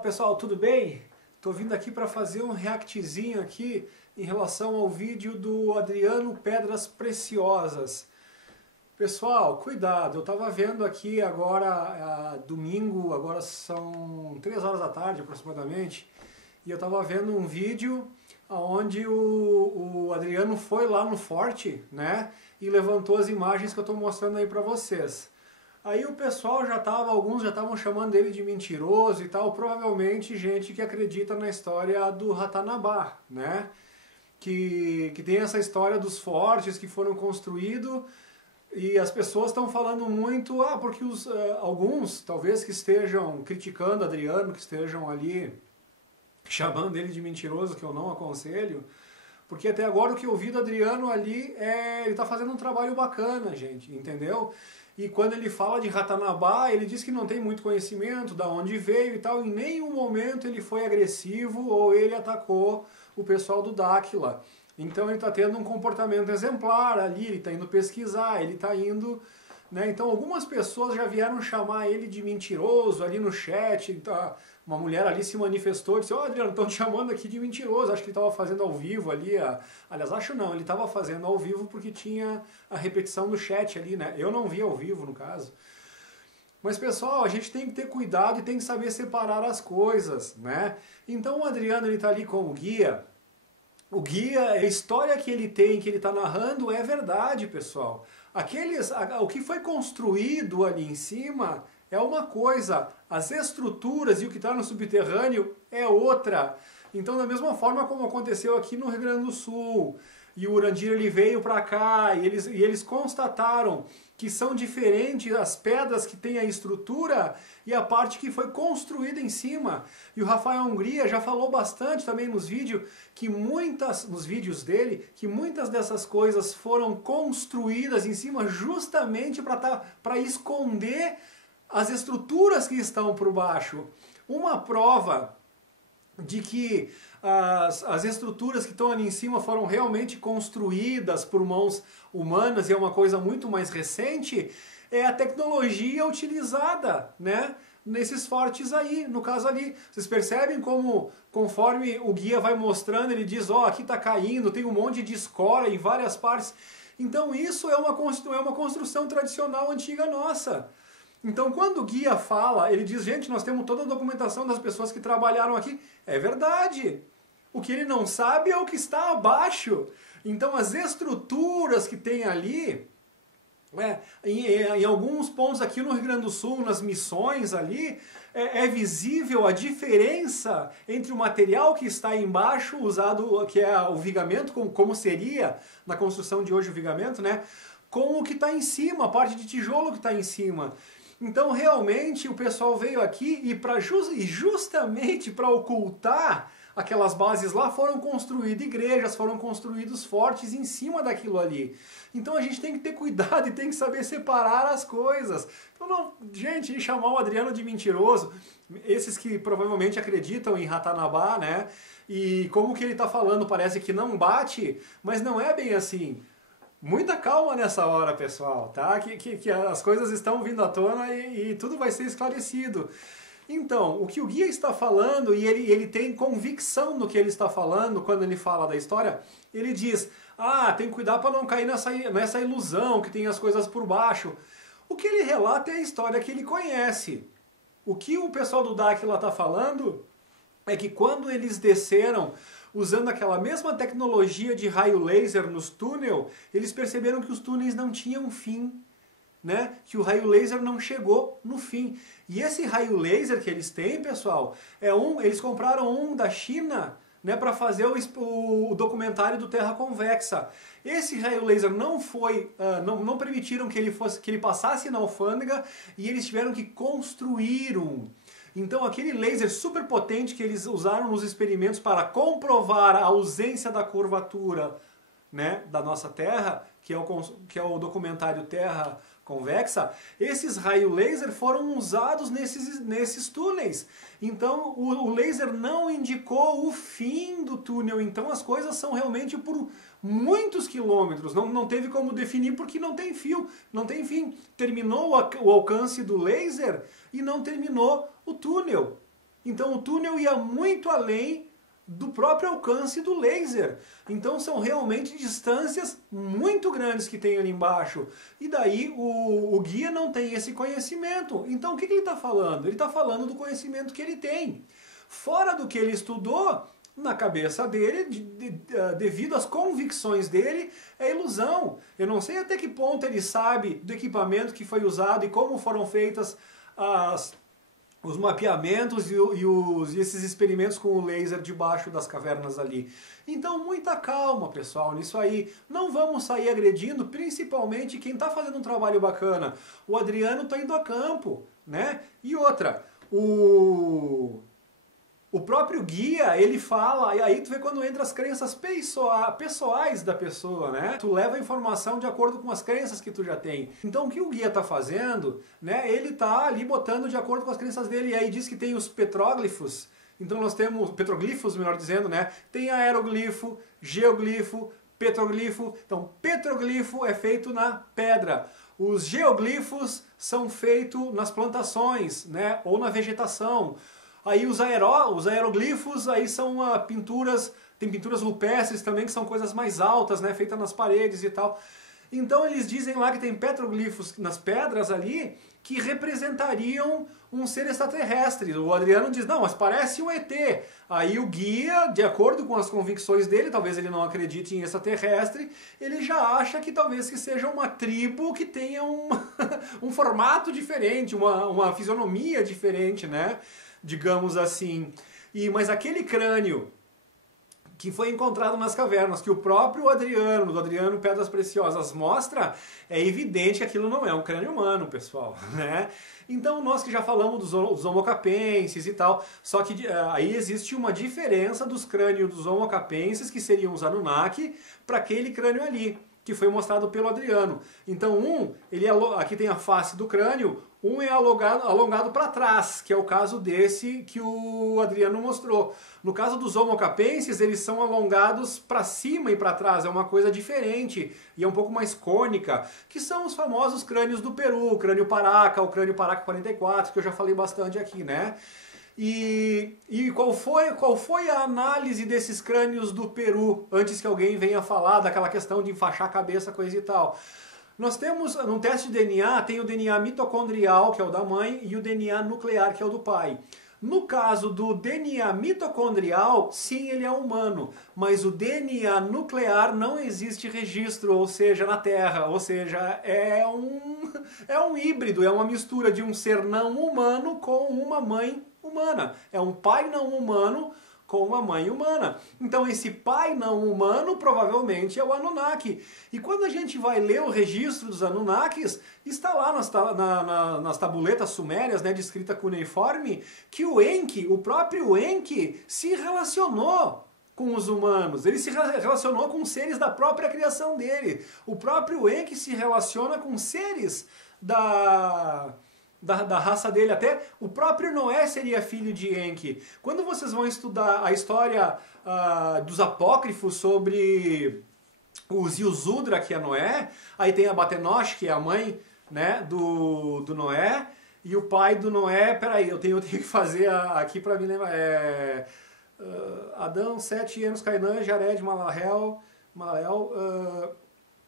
pessoal, tudo bem? Estou vindo aqui para fazer um reactzinho aqui em relação ao vídeo do Adriano Pedras Preciosas. Pessoal, cuidado, eu estava vendo aqui agora, domingo, agora são 3 horas da tarde aproximadamente, e eu estava vendo um vídeo onde o Adriano foi lá no forte, né, e levantou as imagens que eu estou mostrando aí para vocês. Aí o pessoal alguns já estavam chamando ele de mentiroso e tal, provavelmente gente que acredita na história do Ratanabá, né? Que tem essa história dos fortes que foram construídos e as pessoas estão falando muito, porque alguns, talvez que estejam criticando Adriano, que estejam ali chamando ele de mentiroso, que eu não aconselho, porque até agora o que eu vi do Adriano ali ele está fazendo um trabalho bacana, gente, entendeu? E quando ele fala de Ratanabá, ele diz que não tem muito conhecimento, da onde veio e tal, em nenhum momento ele foi agressivo ou ele atacou o pessoal do Dáquila. Então ele está tendo um comportamento exemplar ali, ele está indo pesquisar, ele está indo... né? Então algumas pessoas já vieram chamar ele de mentiroso ali no chat, tá? Uma mulher ali se manifestou e disse, Adriano, estão te chamando aqui de mentiroso, acho que ele estava fazendo ao vivo ali, aliás, acho não, ele estava fazendo ao vivo porque tinha a repetição do chat ali, né? Eu não vi ao vivo, no caso. Mas pessoal, a gente tem que ter cuidado e tem que saber separar as coisas, né? Então o Adriano, ele está ali como guia. O guia, a história que ele tem, que ele está narrando, é verdade, pessoal. O que foi construído ali em cima é uma coisa, as estruturas e o que está no subterrâneo é outra. Então, da mesma forma como aconteceu aqui no Rio Grande do Sul, e o Urandir ele veio para cá, e eles constataram que são diferentes as pedras que têm a estrutura e a parte que foi construída em cima. E o Rafael Hungria já falou bastante também nos vídeos dele, que muitas dessas coisas foram construídas em cima justamente para esconder as estruturas que estão por baixo. Uma prova de que as estruturas que estão ali em cima foram realmente construídas por mãos humanas e é uma coisa muito mais recente, é a tecnologia utilizada, né, nesses fortes aí, no caso ali. Vocês percebem como, conforme o guia vai mostrando, ele diz, aqui está caindo, tem um monte de escora em várias partes. Então isso é uma construção tradicional antiga nossa. Então, quando o guia fala, ele diz, gente, nós temos toda a documentação das pessoas que trabalharam aqui. É verdade. O que ele não sabe é o que está abaixo. Então, as estruturas que tem ali, em alguns pontos aqui no Rio Grande do Sul, nas missões ali, é visível a diferença entre o material que está embaixo, usado, que é o vigamento, como seria na construção de hoje o vigamento, né, com o que está em cima, a parte de tijolo que está em cima. Então, realmente, o pessoal veio aqui e justamente para ocultar aquelas bases lá, foram construídas igrejas, foram construídos fortes em cima daquilo ali. Então a gente tem que ter cuidado e tem que saber separar as coisas. Então, gente, chamar o Adriano de mentiroso, esses que provavelmente acreditam em Ratanabá, né? E como que ele está falando, parece que não bate, mas não é bem assim. Muita calma nessa hora, pessoal, tá? Que as coisas estão vindo à tona e tudo vai ser esclarecido. Então, o que o guia está falando, e ele tem convicção no que ele está falando quando ele fala da história, ele diz, tem que cuidar para não cair nessa ilusão que tem as coisas por baixo. O que ele relata é a história que ele conhece. O que o pessoal do Dáquila está falando é que quando eles desceram usando aquela mesma tecnologia de raio laser nos túneis, eles perceberam que os túneis não tinham fim, né? Que o raio laser não chegou no fim. E esse raio laser que eles têm, pessoal, eles compraram um da China, né, para fazer o documentário do Terra Convexa. Esse raio laser não permitiram que ele passasse na alfândega e eles tiveram que construir um. Então aquele laser super potente que eles usaram nos experimentos para comprovar a ausência da curvatura, né, da nossa Terra, que é o documentário Terra Convexa, esses raios laser foram usados nesses túneis. Então o laser não indicou o fim do túnel, então as coisas são realmente por muitos quilômetros, não teve como definir porque não tem fio, não tem fim. Terminou o alcance do laser e não terminou o túnel. Então o túnel ia muito além do próprio alcance do laser. Então são realmente distâncias muito grandes que tem ali embaixo. E daí o guia não tem esse conhecimento. Então o que ele está falando? Ele está falando do conhecimento que ele tem. Fora do que ele estudou, na cabeça dele, devido às convicções dele, é ilusão. Eu não sei até que ponto ele sabe do equipamento que foi usado e como foram feitas os mapeamentos e esses experimentos com o laser debaixo das cavernas ali. Então, muita calma, pessoal, nisso aí. Não vamos sair agredindo, principalmente quem está fazendo um trabalho bacana. O Adriano está indo a campo, né? E outra, o próprio guia, ele fala, e aí tu vê quando entra as crenças pessoais da pessoa, né? Tu leva a informação de acordo com as crenças que tu já tem. Então o que o guia tá fazendo, né? Ele tá ali botando de acordo com as crenças dele, e aí diz que tem os petróglifos. Então nós temos, petroglifos, melhor dizendo, né? Tem aeroglifo, geoglifo, petroglifo. Então petroglifo é feito na pedra. Os geoglifos são feitos nas plantações, né? Ou na vegetação. Aí os aeroglifos aí são pinturas, tem pinturas rupestres também que são coisas mais altas, né, feitas nas paredes e tal. Então eles dizem lá que tem petroglifos nas pedras ali que representariam um ser extraterrestre. O Adriano diz, não, mas parece um ET. Aí o guia, de acordo com as convicções dele, talvez ele não acredite em extraterrestre, ele já acha que talvez que seja uma tribo que tenha um formato diferente, uma fisionomia diferente, né? Digamos assim. Mas aquele crânio que foi encontrado nas cavernas, que o próprio Adriano, do Adriano Pedras Preciosas, mostra, é evidente que aquilo não é um crânio humano, pessoal, né? Então nós que já falamos dos Homo capenses e tal, só que aí existe uma diferença dos crânios dos Homo capenses, que seriam os Anunnaki, para aquele crânio ali, que foi mostrado pelo Adriano. Então aqui tem a face do crânio, um é alongado para trás, que é o caso desse que o Adriano mostrou. No caso dos Homo capenses, eles são alongados para cima e para trás, é uma coisa diferente e é um pouco mais cônica, que são os famosos crânios do Peru, o crânio Paraca, o crânio Paraca 44, que eu já falei bastante aqui, né? E qual foi a análise desses crânios do Peru, antes que alguém venha falar daquela questão de enfaixar a cabeça, coisa e tal? Nós temos, no teste de DNA, tem o DNA mitocondrial, que é o da mãe, e o DNA nuclear, que é o do pai. No caso do DNA mitocondrial, sim, ele é humano, mas o DNA nuclear não existe registro, ou seja, na Terra, ou seja, é um híbrido, é uma mistura de um ser não humano com uma mãe humana. É um pai não humano com uma mãe humana. Então esse pai não humano provavelmente é o Anunnaki. E quando a gente vai ler o registro dos Anunnakis, está lá nas tabuletas sumérias, né, de escrita cuneiforme, que o próprio Enki, se relacionou com os humanos. Ele se relacionou com seres da própria criação dele. O próprio Enki se relaciona com seres da raça dele. Até o próprio Noé seria filho de Enki. Quando vocês vão estudar a história dos apócrifos sobre o Ziusudra, que é Noé, aí tem a Batenosh, que é a mãe, né, do Noé, e o pai do Noé, peraí, eu tenho que fazer aqui para me lembrar, Adão, 7 anos, Cainã, Jared, Malael,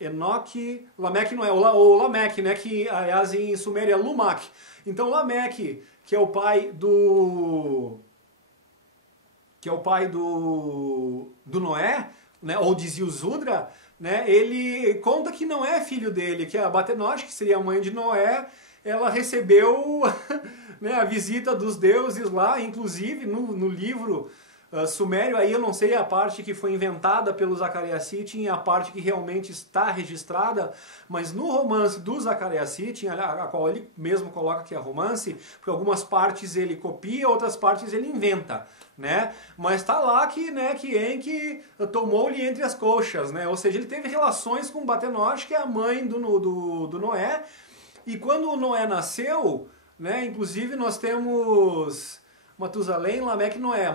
Enoque, Lameque não é, o Lameque, né, que aliás em sumério é Lumak. Então Lameque, que é o pai do Noé, né, ou de Ziusudra, né, ele conta que não é filho dele, que é a Batenosh, que seria a mãe de Noé, ela recebeu né, a visita dos deuses lá, inclusive no livro sumério, aí eu não sei a parte que foi inventada pelo Zecharia Sitchin e a parte que realmente está registrada, mas no romance do Zecharia Sitchin, a qual ele mesmo coloca que é romance, porque algumas partes ele copia, outras partes ele inventa, né? Mas está lá que Enki tomou-lhe entre as coxas, né? Ou seja, ele teve relações com Batenosh, que é a mãe do Noé, e quando o Noé nasceu, né, inclusive nós temos Matusalém, Lameque, Noé.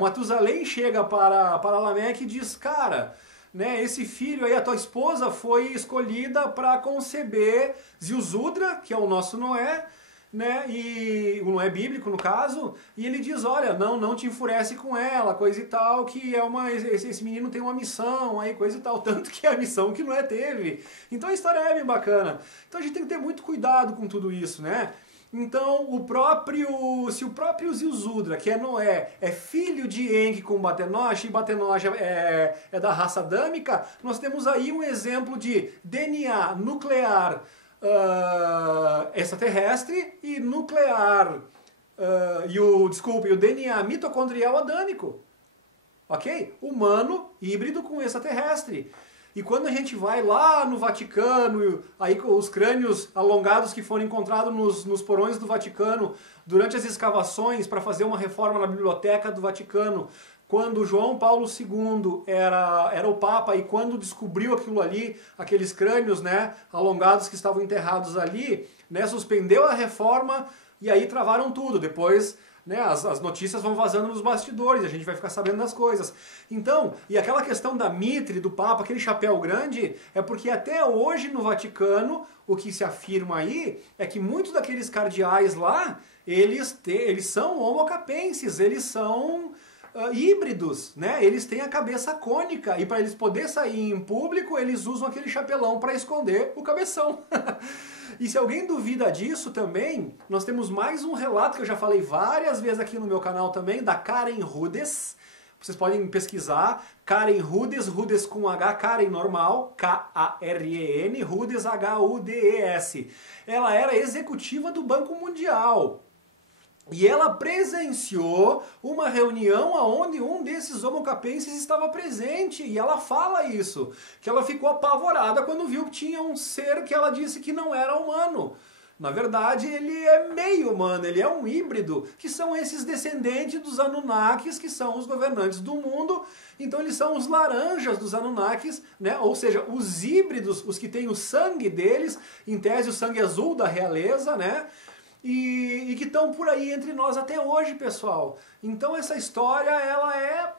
Matusalém chega para Lameque e diz, cara, né, esse filho aí, a tua esposa foi escolhida para conceber Ziusudra, que é o nosso Noé, né? E não é bíblico no caso, e ele diz, olha, não te enfurece com ela, coisa e tal, que esse menino tem uma missão aí, coisa e tal, tanto que é a missão que Noé teve. Então a história é bem bacana. Então a gente tem que ter muito cuidado com tudo isso, né? Então, se o próprio Zilzudra, que é Noé, é filho de Enki com Batenosh, e Batenosh é da raça adâmica, nós temos aí um exemplo de DNA nuclear extraterrestre e nuclear, o DNA mitocondrial adâmico, ok? Humano híbrido com extraterrestre. E quando a gente vai lá no Vaticano, aí os crânios alongados que foram encontrados nos porões do Vaticano durante as escavações para fazer uma reforma na biblioteca do Vaticano, quando João Paulo II era o Papa e quando descobriu aquilo ali, aqueles crânios, né, alongados que estavam enterrados ali, né, suspendeu a reforma e aí travaram tudo. Depois, né, as notícias vão vazando nos bastidores, a gente vai ficar sabendo das coisas. Então, e aquela questão da mitre, do Papa, aquele chapéu grande, é porque até hoje no Vaticano, o que se afirma aí é que muitos daqueles cardeais lá, eles são homocapenses, eles são híbridos, né? Eles têm a cabeça cônica e para eles poderem sair em público, eles usam aquele chapelão para esconder o cabeção. E se alguém duvida disso também, nós temos mais um relato que eu já falei várias vezes aqui no meu canal também, da Karen Hudes. Vocês podem pesquisar, Karen Hudes, Hudes com H, Karen normal, K-A-R-E-N, Hudes, H-U-D-E-S. Ela era executiva do Banco Mundial. E ela presenciou uma reunião onde um desses homocapenses estava presente. E ela fala isso, que ela ficou apavorada quando viu que tinha um ser que ela disse que não era humano. Na verdade, ele é meio humano, ele é um híbrido, que são esses descendentes dos Anunnakis, que são os governantes do mundo. Então eles são os laranjas dos Anunnakis, né? Ou seja, os híbridos, os que têm o sangue deles, em tese o sangue azul da realeza, né? E que estão por aí entre nós até hoje, pessoal. Então essa história, ela é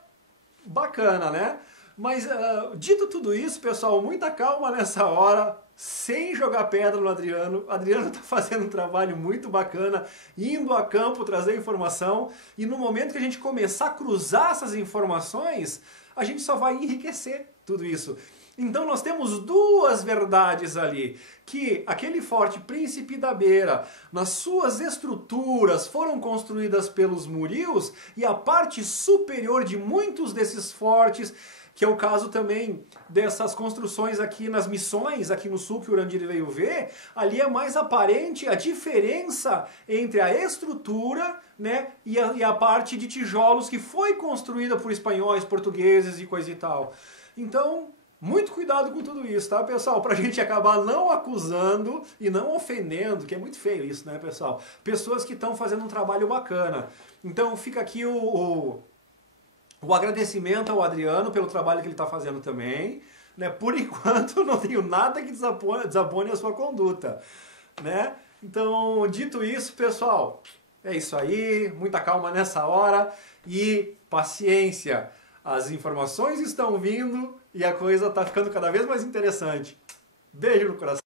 bacana, né? Mas dito tudo isso, pessoal, muita calma nessa hora, sem jogar pedra no Adriano. O Adriano está fazendo um trabalho muito bacana, indo a campo trazer informação, e no momento que a gente começar a cruzar essas informações, a gente só vai enriquecer tudo isso. Então nós temos duas verdades ali, que aquele forte Príncipe da Beira, nas suas estruturas, foram construídas pelos Murios, e a parte superior de muitos desses fortes, que é o caso também dessas construções aqui nas missões, aqui no sul, que o Urandir veio ver, ali é mais aparente a diferença entre a estrutura, né, e a parte de tijolos que foi construída por espanhóis, portugueses e coisa e tal. Então, muito cuidado com tudo isso, tá, pessoal? Pra gente acabar não acusando e não ofendendo, que é muito feio isso, né, pessoal? Pessoas que estão fazendo um trabalho bacana. Então fica aqui o agradecimento ao Adriano pelo trabalho que ele está fazendo também. Né? Por enquanto não tenho nada que desabone a sua conduta. Né? Então, dito isso, pessoal, é isso aí. Muita calma nessa hora e paciência. As informações estão vindo e a coisa está ficando cada vez mais interessante. Beijo no coração.